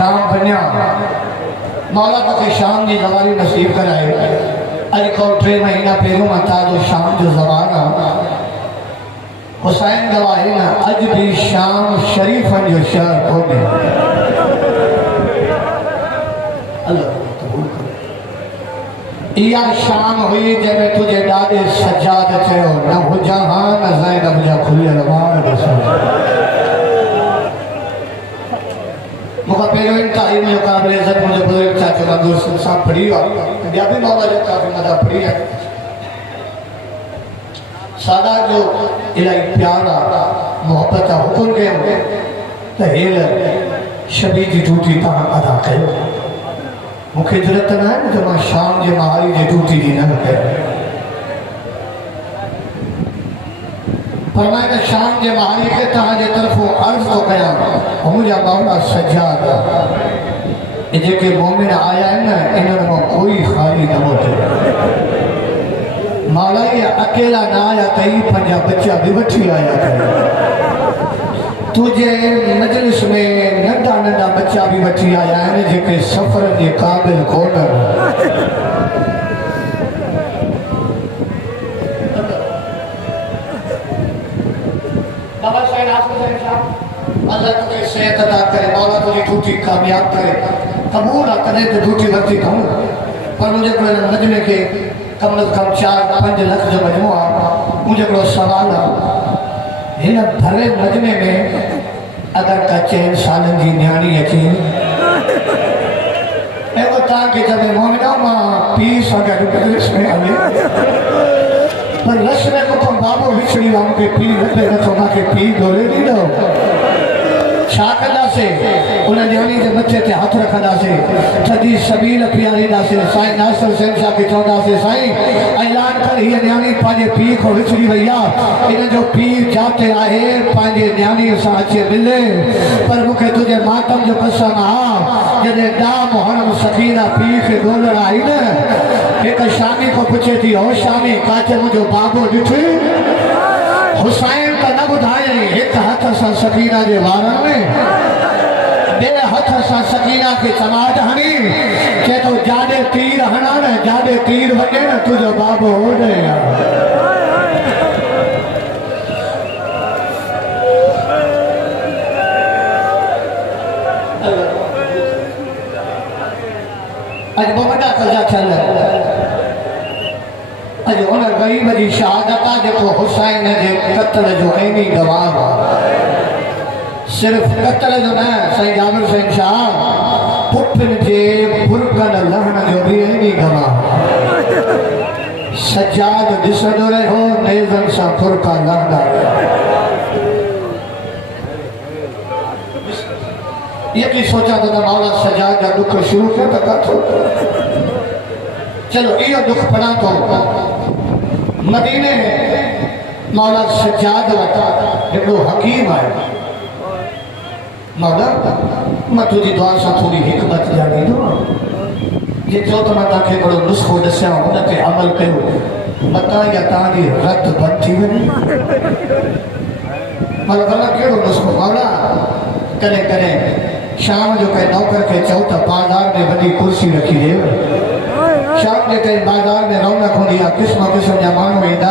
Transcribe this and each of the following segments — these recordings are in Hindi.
शाम बनिया मौला तक शाम की जवारी नसीब कराए। अज को 3 महीना पहलू मता जो शाम जो जवान हुसैन गवाही ना अज भी शाम शरीफन जो शहर कोने। इया शाम हुई जब तुझे दादे सजाद थे न हो जहान ज़ैनब जा खुली रवान मुझे पहले इंतहाई में काबिल इज्जत मुझे बुजुर्ग चाचा मंजूर साहब पढ़ी और जब भी मौला जो काफी मदद पढ़ी है सादा जो इलाही प्यारा मोहब्बत हुक्म के तो हेल शबी की ड्यूटी तहां अदा कयो। मुझे जरूरत ना है जो मैं शाम के महारी की ड्यूटी की न कयो। फरमाया शाम के महारी के तहां जे तरफों अर्ज तो कया मुझा मौला सज्जाद ये के मोमिन आया है ना इन्होंने कोई खाली न मोटे मौला ये अकेला ना आया कई पंजा बच्चा भी वठी आया तुझे मजलिस में नंढा नंढा बच्चा भी वठी आया है जेके सफर के काबिल कोन। बाबा अल्लाह तुझे सेहत अदा करे मौला तुझी ड्यूटी कामयाब करे कबूल करे तो ड्यूटी वरती कहूँ पर मुझे को मजमे के कम अज कम 4-5 लाख जो मजमुआ मुझे को सवाल इन भरे मजमे में अगर का 4 साल की न्याणी अची ताकि जब मोमिना मां पी सके मजलिस में आवे पर लश्कर को तो बाबो विछड़ी हम के पी रखे न तो के पी गोले दी दो शाकदा से उन न्याणी के बच्चे ते हाथ रखदा से सदी सबील प्यारी दा से साईं नासर सेन शाह के चौदा से साईं ऐलान कर ही न्याणी पाजे पी को विछड़ी भैया इन जो पी जाते आए पाजे न्याणी सा अचे मिले पर मुखे तुझे मातम जो कसम आ जदे दा मोहरम सकीना पी के गोलड़ आई न एक शामी को पूछे थी ओ शामी काचे मुझो बाबो दिठी हुसैन का न बुधाई एक हाथ सा सकीना के वारन में बे हाथ सा सकीना के समाज हनी के तो जादे तीर हना न जादे तीर वगे न तुझो बाबो हो गया। आज बड़ा कजा चल अज उन गरीब की शहादत जो हुसैन के कत्ल जो ऐनी गवाह सिर्फ कत्ल जो न साईं जाबिर हुसैन शाह पुठन के बुरकन लहण जो भी ऐनी गवाह सज्जाद दिसंदो रहो नेज़न सा फुरका लहंदा ये की सोचा तो मौला सज्जाद का दुख शुरू के तक चलो ये दुख पड़ा तो मदीने मौला सज्जाद वटा जो हकीम आया मौला मैं तुझी दुआ से थोड़ी हिकमत जानी दो ये जो तो मैं ताके बड़ो नुस्खो दसिया उन पे अमल कयो बता या तारी रत बंद थी वने मौला केड़ो नुस्खो मौला करे करे शाम जो कहीं नौकर के चौथा बाजार में बड़ी कुर्सी रखी दे शाम के कहीं बाजार में रौनक हो दिया किस्म किस्म जा मानू ईंदा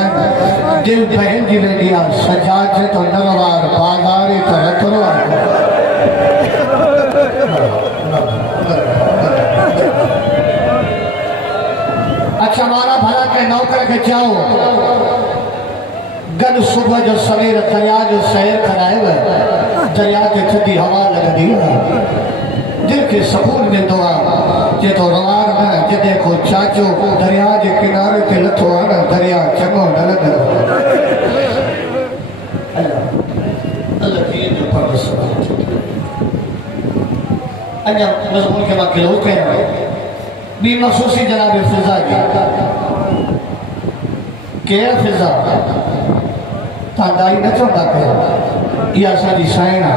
दिल बहन जी वे दिया सजाद से तो नरवार बाजार तो रखरो अच्छा मारा भला के नौकर के चाहो गद सुबह जो सवेर दरिया जो सैर कराए दरिया के थदी हवा लगदी दिल के सुकून मिलदो जे तो रवार न जदे को चाचो दरिया के किनारे ते लथो न दरिया चंगो न लग अल्लाह की जो पर अल्लाह मजमून के बाद किलो के बी मखसूसी जनाब फिजा की के फिजा तादाई न चौंदा के या साडी साइन आ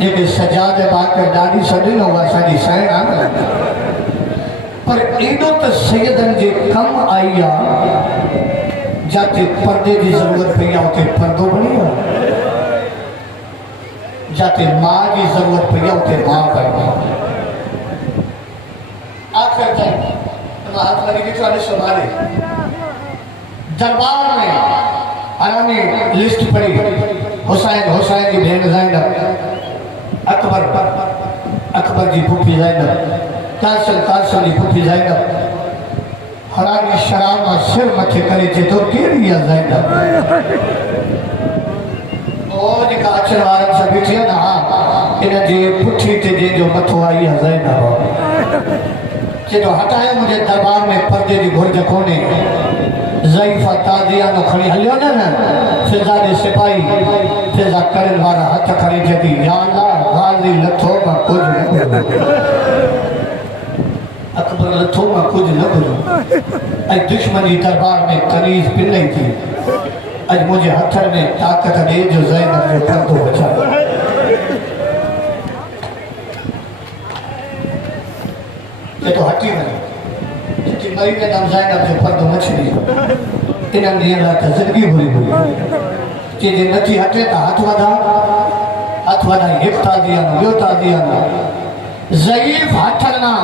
जेके सजाद बाक डाडी सदी न हुआ साडी साइन आ पर एडो तो सैयदन जे कम आईया जाते पर्दे की जरूरत पई आ उते पर्दो बनी जाते मां की जरूरत पई उते मां पई आखिर तक हाथ लगी ॾिठो ॾिस मारे दरबार में आरामी लिस्ट पढ़ी हुसैन हुसैन की भेण ज़ैनब अकबर अकबर की फूफी ज़ैनब कासिम कासिम की फूफी ज़ैनब हरामी शराब में सिर मथे करे चे तो केड़ी है ज़ैनब ओ जेका अचण वारनि सां बीठी आहे न हा इन जे पुठी ते जंहिंजो मथो आई आहे ज़ैनब चेतो हटायो मुझे दरबार में पर्दे की घुर्ज कोने ज़ईफ़ा तादियानो खड़ी हलियो न फिजा दे सिपाही फिजा करन वाला हथ खड़ी जदी या अल्लाह गाज़ी लथो मां कुछ न अकबर लथो मां कुछ न बुझो अज दुश्मन की दरबार में कनीज पिलई थी अज मुझे हथर में ताकत दे जो ज़ैनब जो पर्दो बचा ये तो हटी नहीं कि मरी में नाम ज़ैनब जो पर्दो मछली इन्हनि ॾींहंनि लाइ त ज़िंदगी भुली हुई जे नथी हटे त हथ वधाई हिकु ताज़ी आहिनि ॿियो ताज़ी आहिनि ज़ईफ़ हथनि मां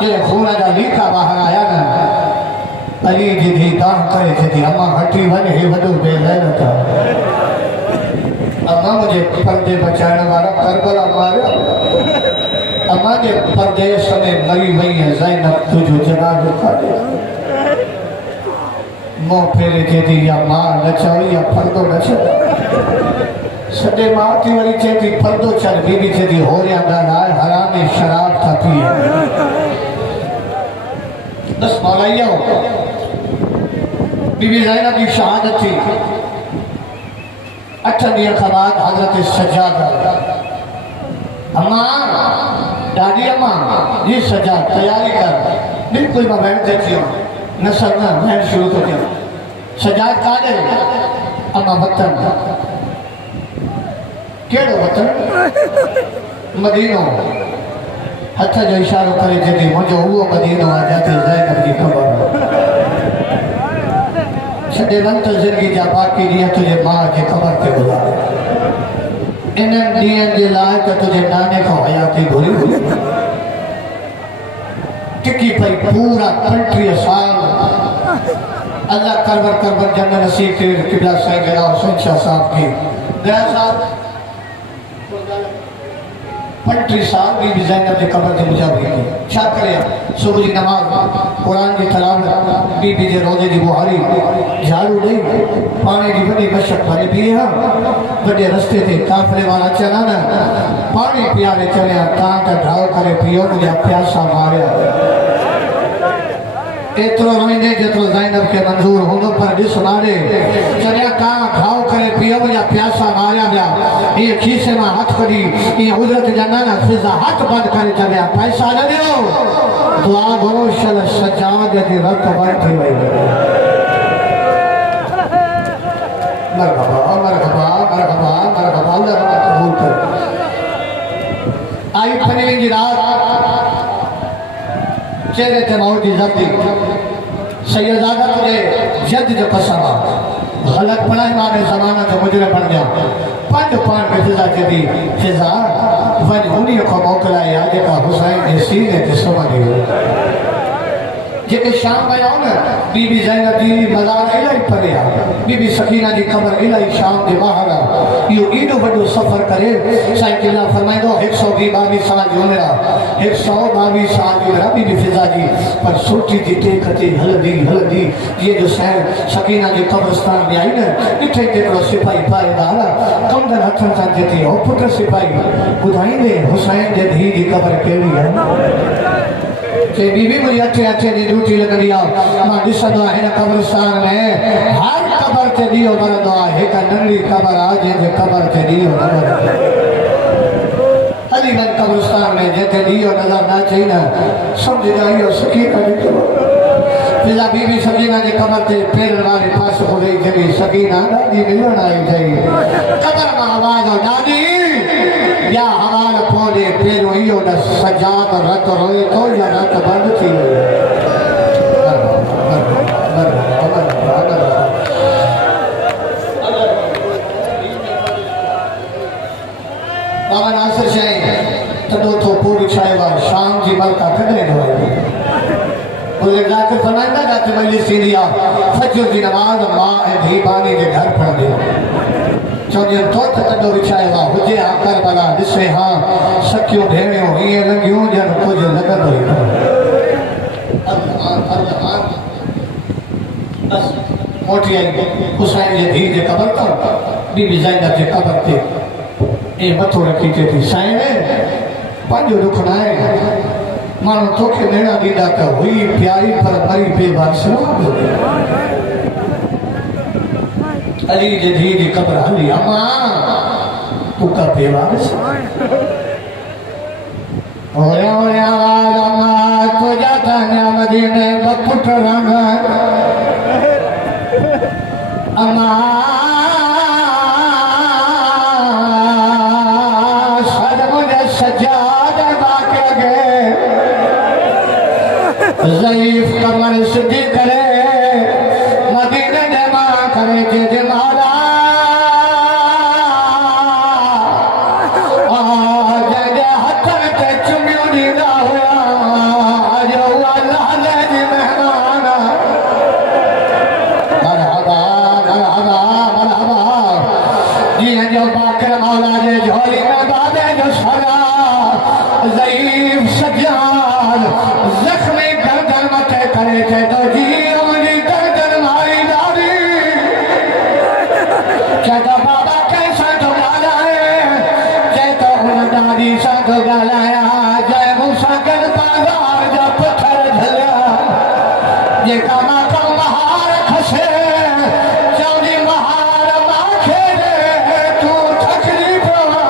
जॾहिं खून जा लीका ॿाहिरि आया न अली जी धी दाह करे चई अम्मा हटी वञ हे वॾो बेग़ैरत अम्मा मुंहिंजे पर्दे बचाइण वारा करबला मारिया अम्मा जे परदेस में मरी वई है ज़ैनब तुझो जनाज़ो काढे मुंह फेरे चेती या मां न चओ या पर्दो न चओ सॼे मां थी वरी चेती पर्दो चल बीबी चेती होरिया ॻाल्हाए हरामी शराब था पिए बस मौलाइया बीबी ज़ैनब की शहादत थी 8 ॾींहं खां बाद हज़रत सज्जाद अम्मा दादी अम्मा ये सजा तैयारी कर बिल्कुल मैं बैठ देखती हूँ न सरना मैं शुरू कर दिया सजाद काॾे अम्मा वतन केड़ो वतन मदीनो हथ जो इशारो करे जॾहिं मुंहिंजो उहो मदीनो आहे जिते ज़ैनब जी ख़बर छॾे वञ त ज़िंदगी जा बाक़ी ॾींहं तुंहिंजे मां जे ख़बर ते गुज़ारे इन्हनि ॾींहंनि जे लाइ त तुंहिंजे नाने खां हयाती घुरी हुई टिकी पई पूरा 35 साल अल्लाह करवर करवर जन नसीब के किबला साईं गया हुसैन शाह साहब की गया साहब 35 साल बीबी ज़ैनब जे कब्र ते गुज़ारी हुई छा करे सुबुह जी नमाज़ कुरान की तलावत बीबी जे रोज़े जी बुहारी झाड़ू ॾेई पाणी जी वॾी मशक भरे बीह वॾे रस्ते ते काफ़िले वारा चला न पाणी पीआरे चढ़िया तव्हां त ढाओ करे पियो मुंहिंजा प्यासा मारिया एतिरो रोईंदे जेतिरो ज़ैनब खे मंज़ूर हूंदो पर ॾिस मारे चढ़िया तव्हां घाव करे पियो मुंहिंजा प्यासा मारिया विया ईअं खीसे मां हथ कढी ईअं उजरत जा नाना फिज़ा हथ बंदि करे चढ़िया पैसा न ॾियो दुआ घुरो शल सजाद जी रत बंदि थी वई मरहबा मरहबा मरहबा मरहबा अल्लाह कबूल करे आई फनी जी रात चेहरे ते मौत जी जल्दी सैयदादा तुझे जद जो कसम गलत पढ़ाई माने ज़माना जो मुजरे बन गया पंज पान में फिजा चेती फिजा वन उन्हीं को मोकलाए या जेका हुसैन जे सीने ते सुम्हंदी हुई जेके शाम विया न बीबी ज़ैनब जी मज़ार इलाही परे आहे बीबी सकीना जी ख़बर इलाही शाम जे ॿाहिरि आहे इहो एॾो वॾो सफ़र करे साईं किला फरमाईंदो 122 साल जी उमिरि आहे 122 साल जी उमिरि आहे बीबी फिज़ा जी पर सोटी जी टेक ते हलंदी हलंदी जीअं जो साईं सकीना जी क़ब्रस्तान में आई न ॾिठे हिकिड़ो सिपाही पाएदार कमदर हथनि सां चएती हो पुट सिपाही ॿुधाईंदे हुसैन जे धीउ जी क़ब्र कहिड़ी आहे कि बीबी मुझे अच्छे अच्छे दी ड्यूटी लगनी आ मां दिसंदो आहे हिन कब्रिस्तान में हर कब्र ते दियो बरंदो आहे हिक नंढी कब्र आहे जंहिंजे कब्र ते दियो न बरंदो हली वञ कब्रिस्तान में जिते दियो नज़र न अचे न सम्झ इहो सकीना ॾिठो फिजा बीबी सकीना जे कब्र ते पेरनि वारे पासे हो गई जॾहिं सकीना ॾाढी मिलण आई थई कब्र मां आवाज़ ॾाढी या हवाल पोले पेरो इहो न सजाद रत रोए तो या रत बंदि थी वई मुझे जाकर फरमाइंदा जाते मजलिस सीरिया फजर की नमाज मां ए धी बानी के घर पढ़ दियो चोजे तो तकदो विछाए वा हुजे आकर बला दिसे हां सखियो भेणियो ये लगियो जन कुछ लगंदो ही अल्लाह बस मोटी आई हुसैन जे धी जे कबर तो बीबी ज़ैनब जे कबर ते ए मथो रखी थी साईं पंहिंजो दुख न आहे माण्हू तोखे नेणा ॾींदा त हुई प्यारी पर मरी बेवारस अली जे धी जी क़ब्र हली अम्मा तूं का बेवारस ओया ओया अम्मा तुंहिंजा त अञा मदीने ॿ पुट रहंदा अम्मा ज़ईफ़ कमर सिद्धी करे मदीने जमा करे के जमाला जंहिंजे हथ ते चुमियूं ॾींदा हुआ जो अल्लाह जी महिमान मरहबा मरहबा मरहबा जीअं जो बाकर मौला जे झोली में बाबे जो सरा ज़ईफ़ सजाद ज़ख्मी गर्दन मथे करे थे तो जी मुझी गर्दन मारी दादी कहता बाबा कैसा तो गाला है कहता उन दादी सा तो गालाया जय मूसा कर बाजार जा पत्थर झलिया ये कामा का महार खसे चौड़ी महार माखे दे तू थकली पवा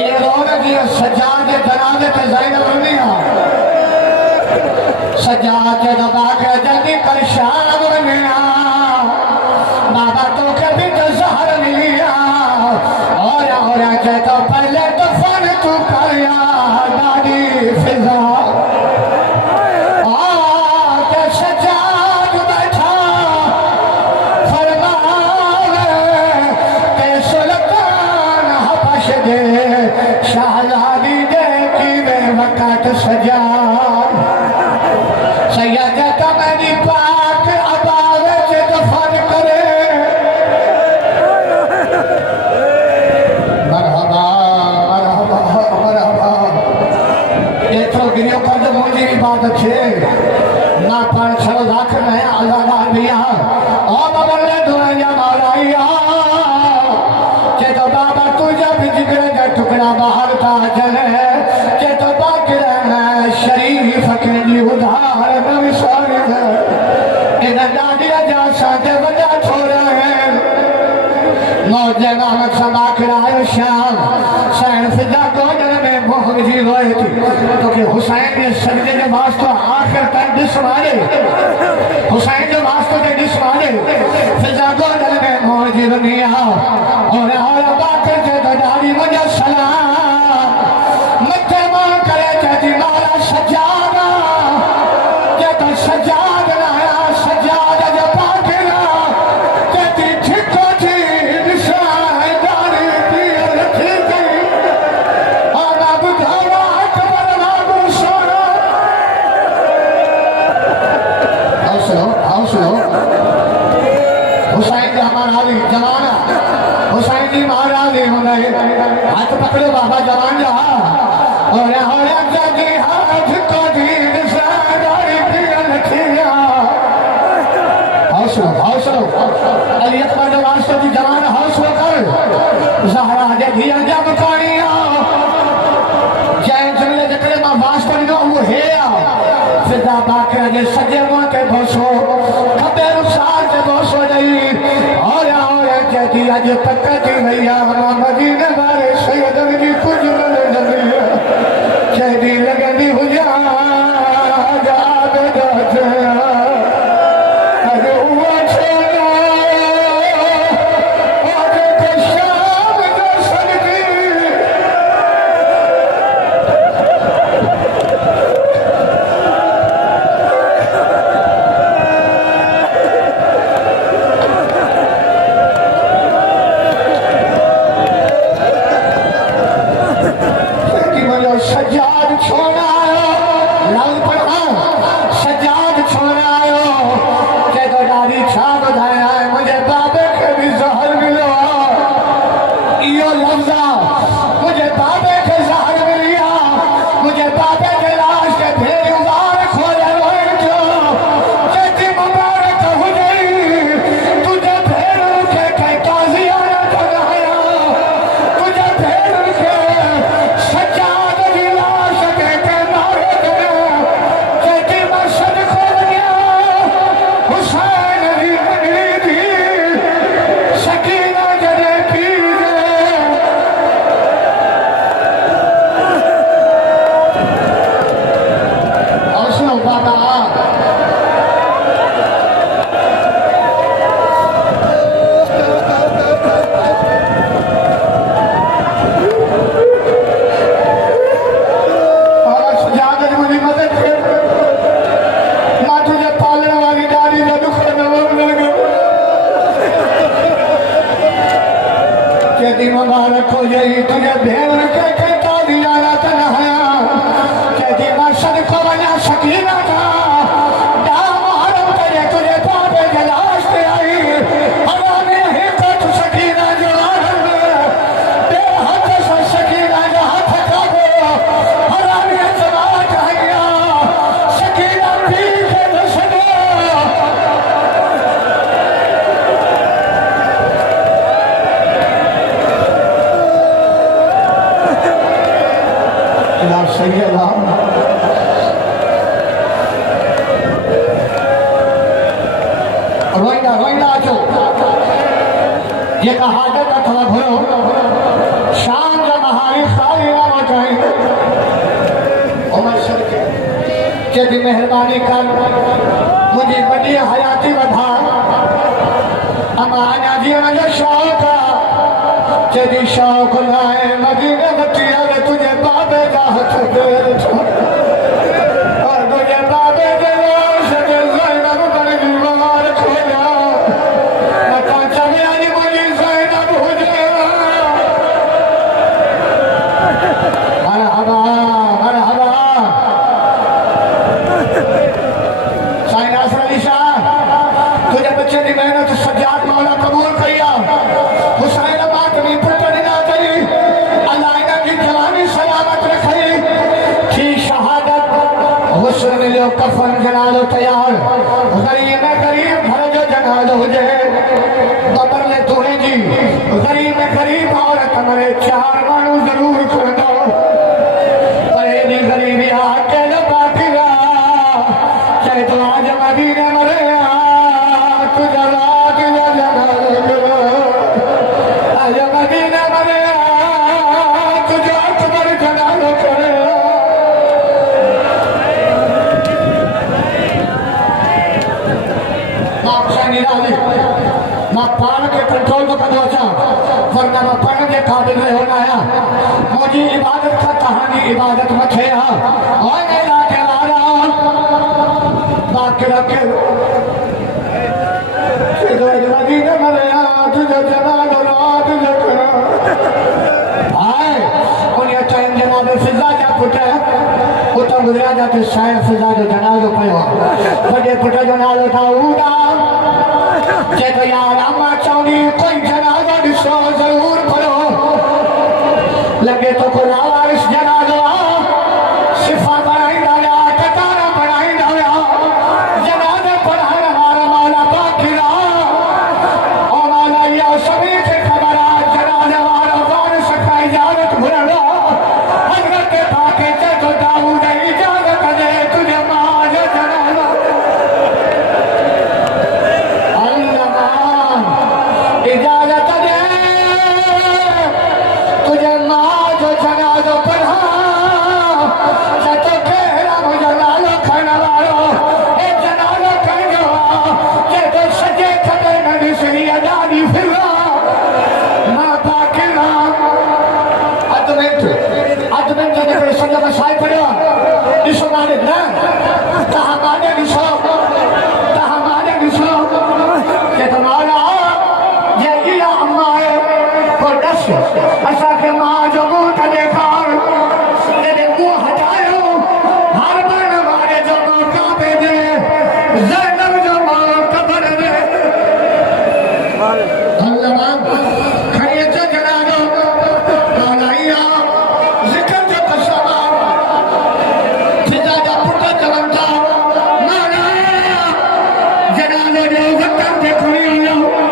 ये रोग दिया सजाद जनाजे ते ज़ैनब दुनिया सजाद दबा के जल्दी परेशान बनिया बाबा तो कभी तो जहर मिलिया और कहता पहले तो फन तू करिया दादी फिजा के सजाद बैठा फरमावे के सुल्तान हबश दे शहजादी दे की वे वक़्त सजाद सैयद मेरी पाक अबावे से दफन करे मरहबा मरहबा मरहबा एतरो गिरियो कर जो मुझी भी बात अच्छे ना पर छलो लाख में आजादार भैया ओ बबले दुनिया मौलाइया के तो बाबा तुझे भी जिगरे का टुकड़ा बाहर था चले के तो बाकी रहना शरीफ के लिए उधार दादिया जा साथे वजा छोरा है नौजवान समा करायो शाम सैन फिजा गोदर में मोहन जी रोए थी तो कि हुसैन के सजदे के वास्ते आखिर तक दिसवाले हुसैन के वास्ते के दिसवाले फिजा गोदर में मोहन जी दुनिया और बाकर के दादी वजा सलाम मथे मां करे थे मारा सजाना के तो सजाद लाया सजाद जो पाकेला कहती ठिको थी निशान दारी पीर थी गई और अब धारा अकबर लागू सोना आओ सुनो हुसैन का हमारा अली जमाना हुसैन जी महाराज होना हाथ पकड़ो बाबा जवान जा और जगी हाथ को दी निशान दारी पीर थी हौसलो अली अकबर के वास्ते की जवान हौसलो कर ज़हरा दे दिया जब कानिया जय जंगले जकड़े मां वास्ते नो वो है फिदा बाकर जे सजे मुंह ते भोसो खबे रुसार ते भोसो दई और कहती आज तक की भैया मदीने वाले सैयदन की कुछ न लगी कहती लगदी हुजा जाब जाते सजाद छोड़ा लाल पर गई तुझे भेड़ के कहता दिया ना तनहाया कहती मैं सदको बना सकीना था दाम हरम तेरे तुझे पापे जलाश ते आई हराने ही को तू सकीना जवान बे हाथ से सकीना जो हाथ काबो हराने समाज आया सकीना पी के दसदो सैयदा रोइंदा रोइंदा अचो जेका हाजत अथव घुरो शाम जा महारी खाली न वठाई उमर सदके चेती मेहरबानी कर मुझी वॾी हयाती वधा अमा अञा जीअण जो शौक़ चेती शौक़ लाइ मदीने वठी हल तुझे बाबे जा हथ पेर और तुझे बाबे जे लाश जे ज़ैनब बन दीवार खोलिया मता चवियानी मुझी ज़ैनब हुजे मरहबा मरहबा साईं नासिर अली शाह तुझे बच्चे की मेहनत सज्जाद मौला कबूल करिया हुसैन बात में पुट ॾिना अथई अल्लाह इन जी जवानी सलामत रखई थी शहादत हुस्न मिलियो कफन जनाज़ो तयार गरीब में गरीब घर जो जनाज़ो हुजे बबर ले तूने जी गरीब में गरीब औरत मरे चार माण्हू ज़रूर खणंदो पर एॾी गरीबी आहे अकेलो बाक़ी चाहे तो आज मदीने मरे तुझा रात जो जनाज़ो करो आज मदीने मरे तुझा अकबर जनाज़ो करे मां पाण खे कंट्रोल थो कंदो अचां वरना मां पढ़ण जे क़ाबिल रहियो न आहियां मुंहिंजी इबादत खां तव्हांजी इबादत मथे आहे और इलाके वारा बाक़ी रखे मदीने मरे तुझो जनाज़ो रात जो करो हाय उन टाइम जनाब फिज़ा जा पुट उतां गुज़रिया जाते शायर फिज़ा जो जनाज़ो पियो आहे वॾे पुट जो नालो दाऊद आहे चए तो यार अम्मा चवंदी कोई जनाज़ो ॾिसो ज़रूर पढ़ो लॻे तो को लावारिस जनाज़ो आहे सिफ़ा बणाईंदा विया कतारा बणाईंदा विया जनाज़ो पढ़ाइण वारा मौला बाक़ी ओ मौला इहो सभिनी खे ख़बर आहे जनाज़े वारो वारिस खां इजाज़त घुरंदो हज़रत पाक चए तो दाऊद इजाज़त ॾे तुंहिंजे मां जो जनाज़ो इजाज़त दे तुझे मां जो जनाज़ो पढ़ा तो कहिड़ा मुंहिंजो नालो खणण वारो ए जनाज़ो खणिजो आहे तो सॼे खॿे न ॾिसणी अॾाॾी फिरा मां बाक़ी अधु मिंट जॾहिं करे संग में साई पढ़ियो ॾिसो माने न तव्हां माने ॾिसो के तो मौला असांखे मां जो मुंहुं त ॾेखार जॾहिं मुंहुं हटायो हर बण वारे जो मुंहुं कापे दे ज़ैनब जो मुंहुं क़बर दे अल्लाह खणी अचो जनाज़ो मौला इहा ज़िक्र जो कसम फिज़ा जा पुट चवनि था मौला जनाज़े जो वक़्त ते खणी आयो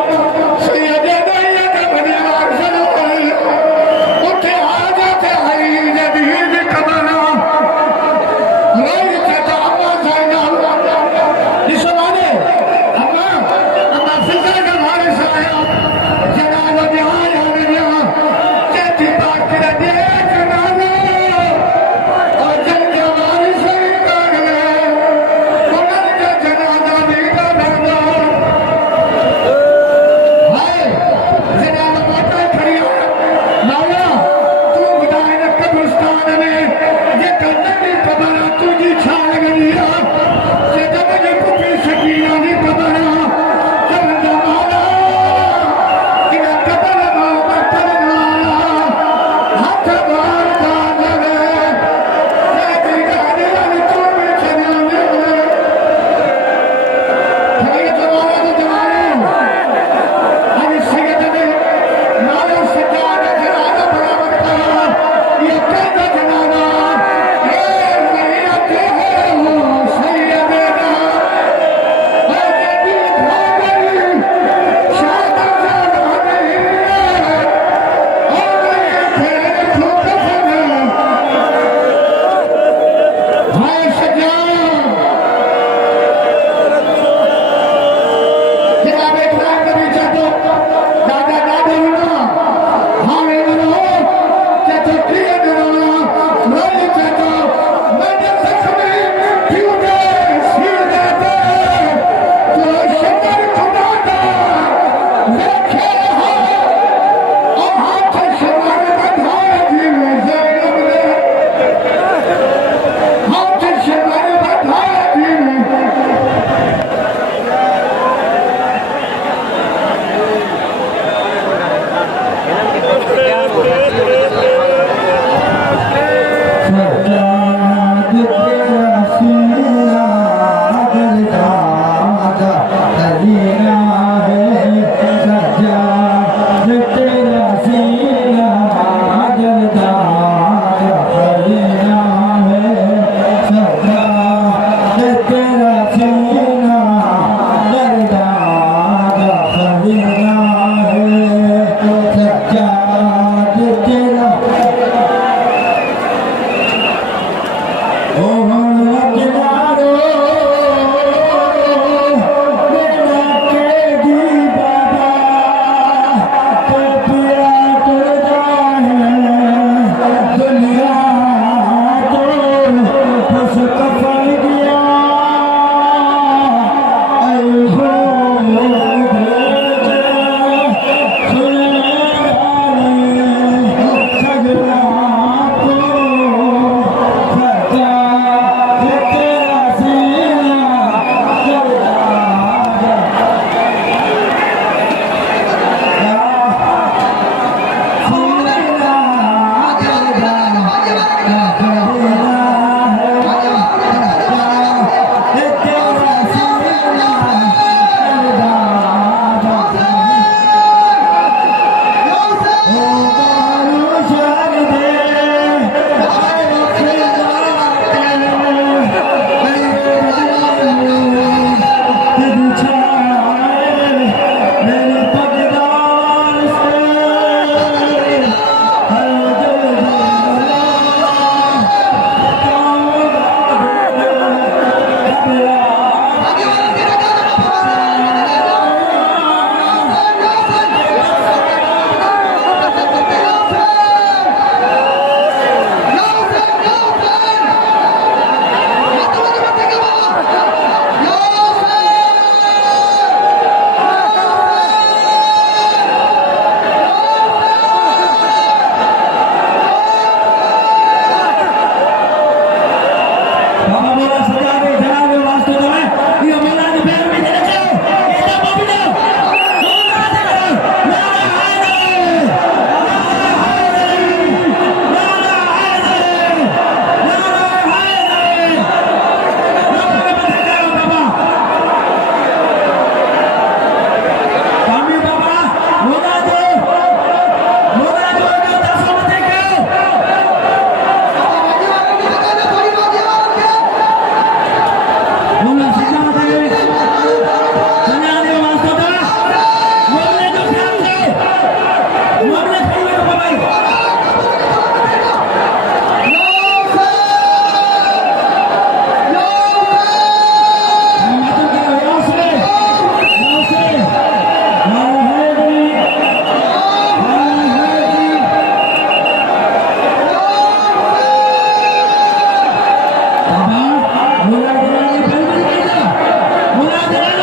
मेरा